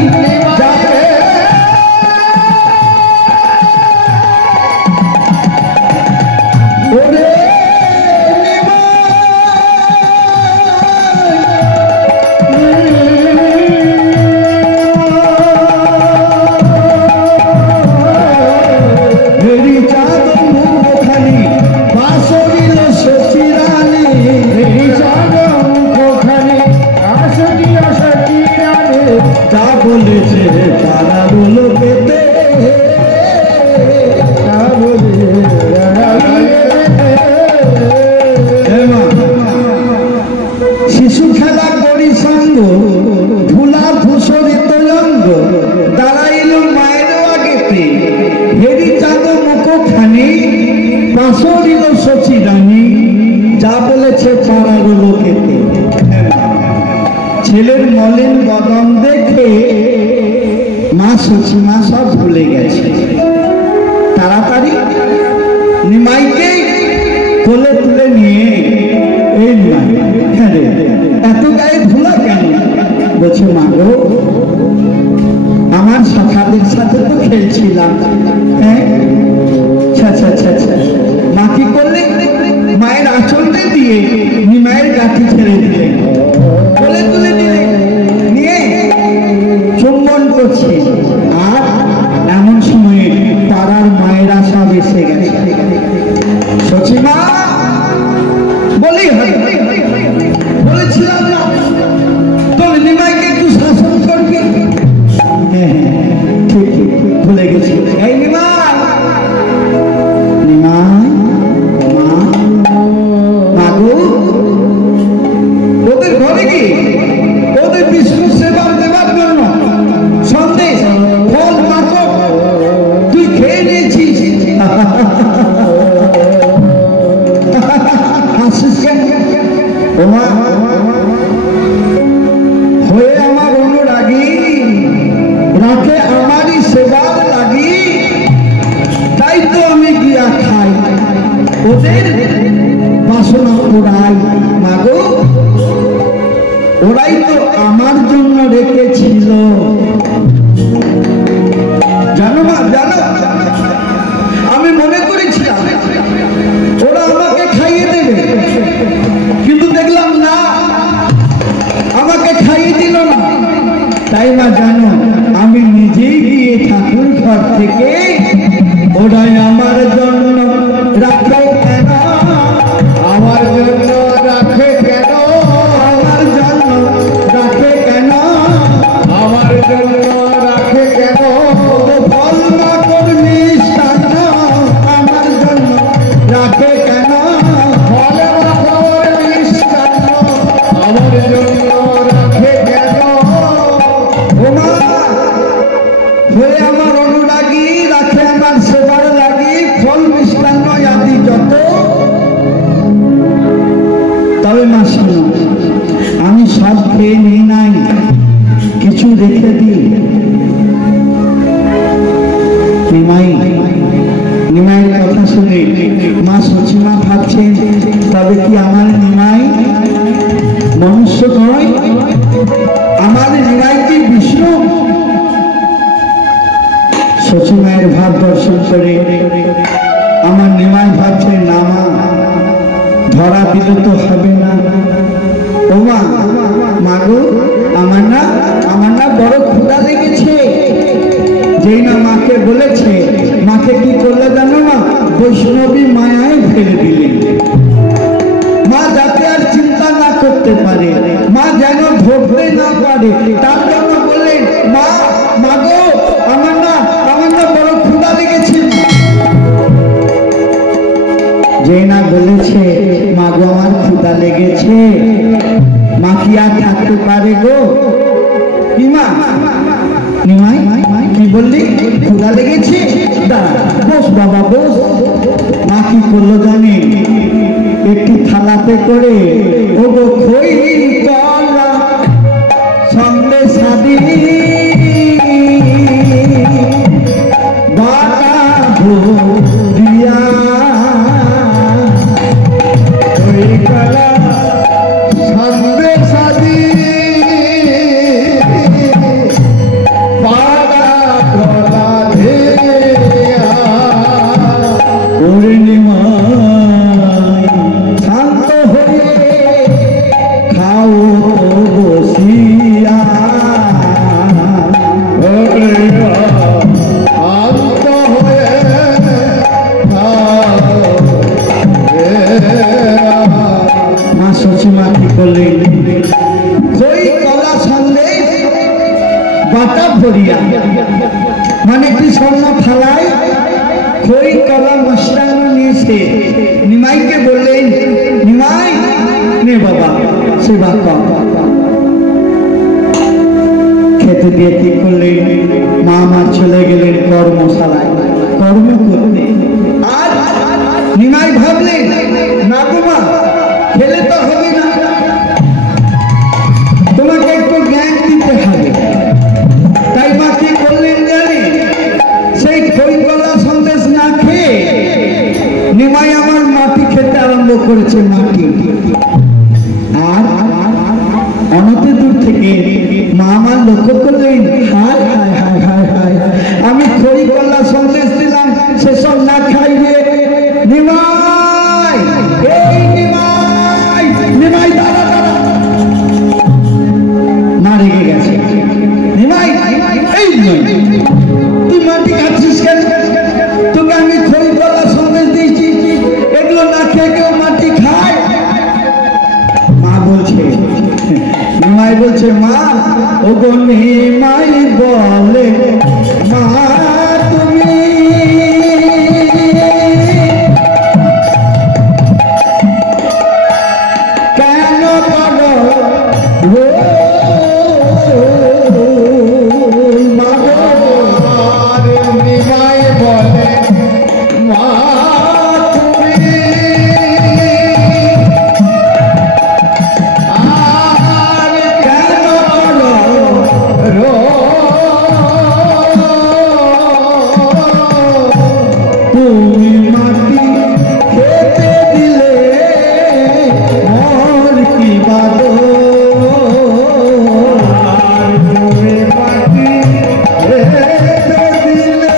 ওরে ফেরি চাঁদ মুখ খালি পাশরিল সচিরানি, ফেরি চাঁদ মুখ খালি পাশরিল সচিরানি। যা বলেছে তারা বলো পেতে, তা বলে শিশু খেলা করি সঙ্গ, ধুলা ধূসরিত অঙ্গ। দাঁড়াইল মায়ের আগেতে, হেরি চাঁদ মুখ খানি পাশরিল সচিরানি। যা বলেছে পাড়ার লোকেতে। ছেলের মলিন বদন দেখে মা সচিমা সব ভুলে গেছে। তাড়াতাড়ি নিমাইকে কোলে তুলে নিয়ে, এই নিমাই, হ্যাঁ রে এত গায়ে ধুলা কেন? বলছে মা গো, আমার সখাদের সাথে তো খেলছিলাম। হ্যাঁ, মা কি করলে? মায়ের আঁচলটা দিয়ে নিমাইয়ের গাঠি ছেড়ে দিলে, কোলে তুলে দিলে, নিয়ে চুম্বন করছে। আর এমন সময়ে পাড়ার মায়েরা সব এসে গেছে। সচিমা বলি বলেছিলাম না তুমি নিমাইকে একটু শাসন করবে? হ্যাঁ ঠিক ভুলে গেছি। এই নিমাই, নিমাই মা গো, ওদের ঘরে কি ওদের বিষ্ণু সেবা দেবার জন্য সন্দেশ ফল মাখন তুই খেয়ে নিয়েছিস। হয়ে আমার অনুরাগী, রাখে আমারই সেবার লাগি, তাই তো আমি গিয়া খাই, ওদের বাসনা ওরাই। মাগো, ওরাই তো আমার জন্য রেখেছিল। জানো মা, জানো, আমি মনে করেছিলাম ওরা আমাকে খাইয়ে দেবে, কিন্তু দেখলাম না, আমাকে খাইয়ে দিল না। তাই মা জানো, আমি নিজেই গিয়ে ঠাকুর ঘর থেকে ওরাই আমার জন্য রাখে কেন, আমার জন্য রাখে কেন, আমার জন্য রাখে কেন, আমার জন্য রাখে কেন। ফল মাখন মিষ্টান্ন আমার জন্য রাখে কেন, ফল মাখন মিষ্টান্ন আমার জন্য রাখে কেন। ওমা হয়ে আমার অনুরাগী, রাখে আমার সেবার লাগি, ফল মিষ্টান্ন আদি যত। তবে মা শোনো, আমি সব খেয়ে নিই নাই, কিছু রেখে দিই। নিমাই, নিমাইয়ের কথা শুনে কি আমার নিমাই মনুষ্য নয়? আমার নিমাই কি বিষ্ণু? শশী মায়ের ভাব দর্শন করে আমার নিমাই ভাবছে না মা, ধরা দিলে তো হবে না। ও মা, মাগো আমার না বড় ক্ষুধা লেগেছে। যেই না মাকে বলেছে, মাকে কি করলে জানো মা? বৈষ্ণবী মায়ায় ফেলে দিলেন। মা যাতে আর চিন্তা না করতে পারে, মা যেন ধরতে না পারে, তার জন্য বললেন মা, মাগো আমার না বড় ক্ষুধা লেগেছে। যে না বলেছে মাগো আমার ক্ষুধা লেগেছে, মা কি আর থাকতে পারে গো? কি মা? নিমাই কি বললি? ক্ষুধা লেগেছে? দাঁড়া, বস বাবা বস। মা কি করলো জানি? একটি থালাতে করে ও গো খই কলা সঙ্গে সাদি বাটা দিয়া খই কলা সঙ্গে সাদি বাটা কলা দিয়া ওরে নিমাই শান্ত হয়ে খাও বসিয়া। শান্ত হয়ে মা শশী মা কি করলেন? খই কলা সন্দেশ বাটা ভরিয়া, মানে কি স্বর্ণ থালায় খই কলা মশলানো নিয়েছে। নিমাইকে বললেন নিমাই নে বাবা সেবা কর। খেতে দিয়ে কি করলেন? মা আমার চলে গেলেন কর্মশালায় কর্ম করতে। আর নিমাই ভাবলেন না গো মা, খেলে তো হবে না, তোমাকে একটু জ্ঞান দিতে হবে। তাই মা কি করলেন জানি? সেই খই কলা সন্দেশ না খেয়ে নিমাই আমার মাটি খেতে আরম্ভ করেছে। মাটি আর অনতি দূর থেকে মা আমার লক্ষ্য করলেন, হায় হায় হায় হায় হায়, আমি খই কলা সন্দেশ দিলাম সেসব না খাইবে। নিমাই, এই নিমাই, নিমাই দাঁড়া দাঁড়া। মা রেগে গেছে। নিমাই, এই তুই মাটি খাচ্ছিস কেন? তোকে আমি খই কলা সন্দেশ দিয়েছি, এগুলো না খেয়ে কেউ মাটি খায়? মা বলছে, নিমাই বলছে মা, ও গো নিমাই বলে মা তুমি কেন করো মা গো? নিমাই বলে মা তুমি মাটি খেতে দিলে মোর কি বাদো? তুমি মাটি খেতে দিলে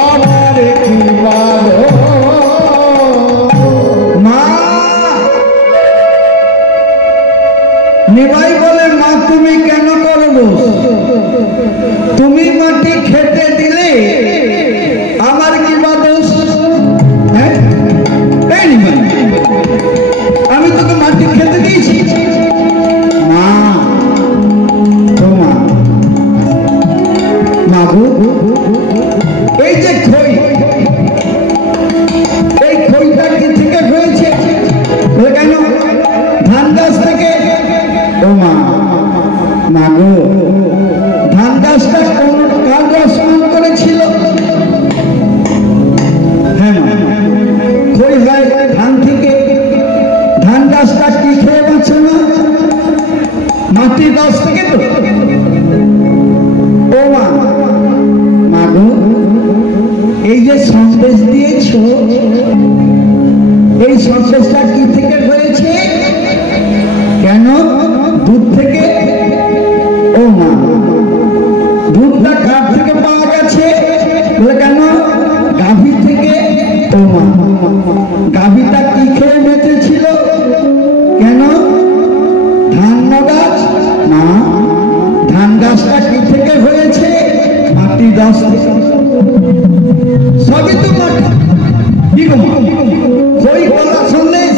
আমার কি বাদো? মা, নিমাই বলে মা তুমি কেন করো? তুমি মাটি খেতে দিলে আমার কি বা দোষ? হ্যাঁ, আমি তোকে মাটি খেতে দিয়েছি। মা, মাগো এই যে খই, এই খইটা কি থেকে হয়েছে? কেন? ধান গাছ থেকে। ও মা, মাগো ধান গাছটা কার রসমান করেছিল? হ্যাঁ মা, খই হয় ধান থেকে। ধান গাছটা কি খেয়ে বাঁচে না? মাটির রস থেকে তো। ও মা, মাগো সন্দেশটা কি থেকে হয়েছে? কেন? দুধ থেকে। ও মা, দুধটা কার থেকে পাওয়া গেছে? বলে কেন? গাভী থেকে। ও মা, গাভীটা কি খেয়ে বেঁচেছিল? কেন? ধান গাছ না, ধান গাছটা কি থেকে হয়েছে? মাটির রস থেকে। সবই তো মাটি। কি গো ওই কলা সন্দেশ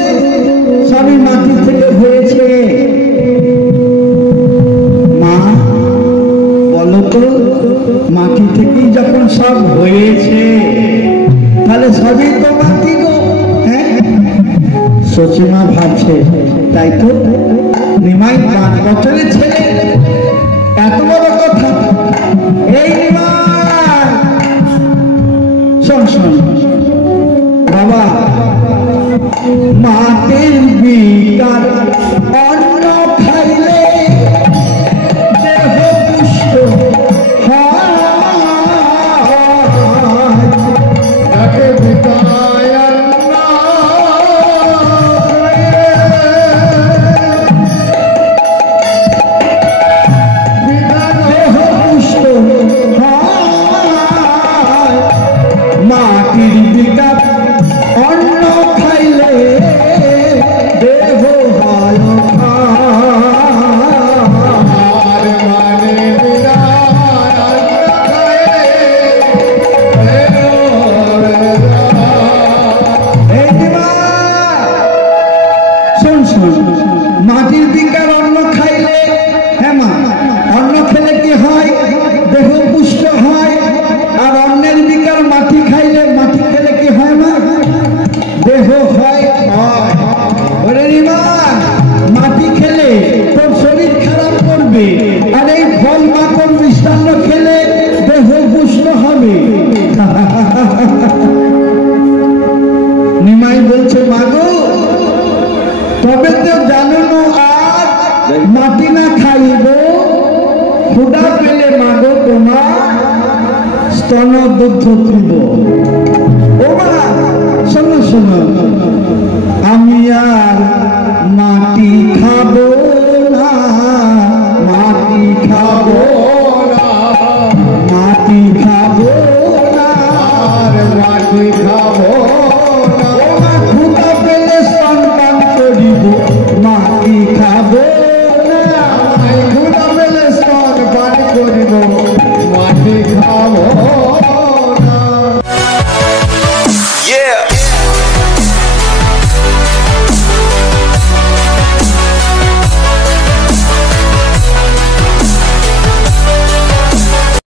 সবই মাটি থেকে হয়েছে। মা বলো তো, মাটি থেকেই যখন সব হয়েছে তাহলে সবই তো মাটি গো। হ্যাঁ, সচিমা ভাবছে তাই তো। নিমাই 5 বছরের ছেলে, এত বড় কথা। এই নিমাই শোন শোন বাবা, মাটির বিকার অন্ন খাইলে দেহ পুষ্ট হয়। তাকে বিদায় দেহ পুষ্ট হয়। মাটির বিকার অন্ন খাইলে দেহ হয়। আর মানে বিদায় শোন শোন, মাটির বিকার অন্ন খাইলে, হ্যাঁ মা, অন্ন খেলে কি হয়? দেহ পুষ্ট হয়। আর অন্নের বিকার মাটি খাইলে, মাটি খেলে কি হয় মা? দেহ হয়। ওরে রিমা, মাটি খেলে তোর শরীর খারাপ করবে, আর এই ফল মাখন মিষ্টান্ন খেলে দেহ পুষ্ট হবে। নিমাই বলছে মাগো, তবে তো জানো না, আর মাটি না খাইব, ক্ষুধা পেলে মাগো তোমার স্তন দুগ্ধ দিব। ও মা শোনো শোনো, আমি